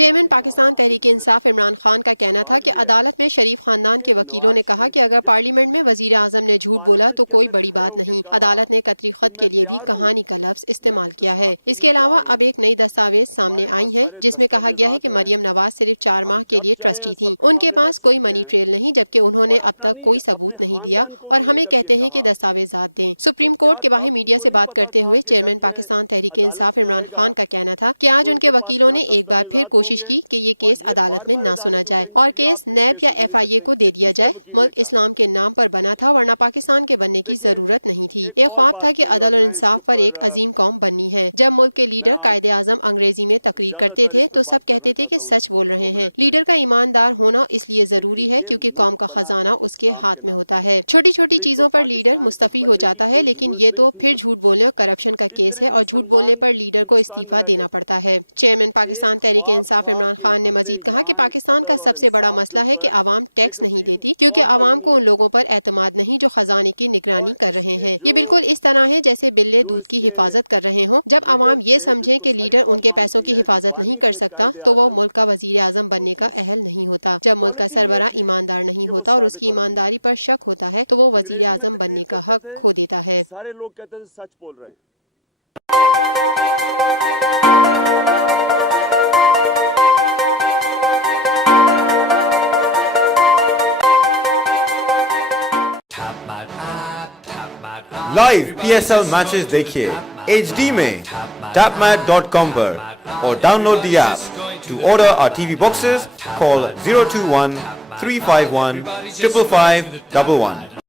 Chairman Pakistan Tehreek Insaf Imran Khan کا کہنا تھا کہ عدالت میں شریف خاندان کے وکیلوں نے کہا کہ اگر پارلیمنٹ میں وزیر اعظم نے جھوٹ بولا تو کوئی بڑی بات نہیں۔ عدالت نے قطری خط کے لیے بھی کہانی کا لفظ استعمال کیا ہے۔ اس کے علاوہ اب ایک نئی دستاویز سامنے آئی ہے جس میں کہا گیا ہے کہ مریم نواز صرف 4 ماہ کے لیے ٹرسٹی تھیں۔ ان کے پاس کوئی منی ٹریل نہیں، جبکہ انہوں نے اب تک کوئی ثبوت نہیں دیا اور ہمیں کہتے ہیں کہ دستاویزات دیں۔ سپریم کورٹ کے باہر میڈیا سے بات کرتے ہوئے چیئرمین پاکستان تحریک انصاف عمران خان کا کہنا تھا کہ آج ان کے وکیلوں نے ایک بار پھر کوشش کی کہ یہ کیس عدالت میں نہ سنا جائے اور کیس نیب یا FIA کو دے دیا جائے۔ ملک اسلام کے نام پر بنا تھا، ورنہ پاکستان کے بننے کی ضرورت نہیں تھی۔ ایک خواب تھا کہ عدل اور انصاف پر ایک عظیم قوم بننی ہے۔ جب ملک کے لیڈر قائد اعظم انگریزی میں تقریر کرتے تھے تو سب کہتے تھے کہ سچ بول رہے ہیں۔ لیڈر کا ایماندار ہونا اس لیے ضروری ہے کیونکہ قوم کا خزانہ اس کے ہاتھ میں ہوتا ہے۔ چھوٹی چھوٹی چیزوں پر لیڈر مستعفی ہو جاتا ہے، لیکن یہ تو پھر جھوٹ بولنے اور کرپشن کا کیس ہے اور جھوٹ بولنے پر لیڈر کو استعفیٰ دینا پڑتا ہے۔ چیئرمین پاکستان تحریک انصاف عمران خان نے مزید کہا کہ پاکستان کا سب سے بڑا مسئلہ ہے کہ عوام ٹیکس نہیں دیتی کیونکہ عوام کو ان لوگوں پر اعتماد نہیں جو خزانے کی نگرانی کر رہے ہیں۔ یہ بالکل اس طرح ہے جیسے بلے دودھ کی حفاظت کر رہے ہوں۔ جب عوام یہ سمجھیں کہ لیڈر ان کے پیسوں کی حفاظت نہیں کر سکتا تو وہ ملک کا وزیر اعظم بننے کا اہل نہیں ہوتا۔ جب ملک کا سربراہ ایماندار نہیں ہوتا اور اس کی ایمانداری پر شک ہوتا ہے تو وہ وزیر اعظم بننے کا حق کھو دیتا ہے۔ سارے لوگ کہتے ہیں سچ بول رہے ہیں۔ لائیو PSL میچز دیکھیے HD میں tapmat.com پر اور download the app. To order our TV boxes call 021 351 55511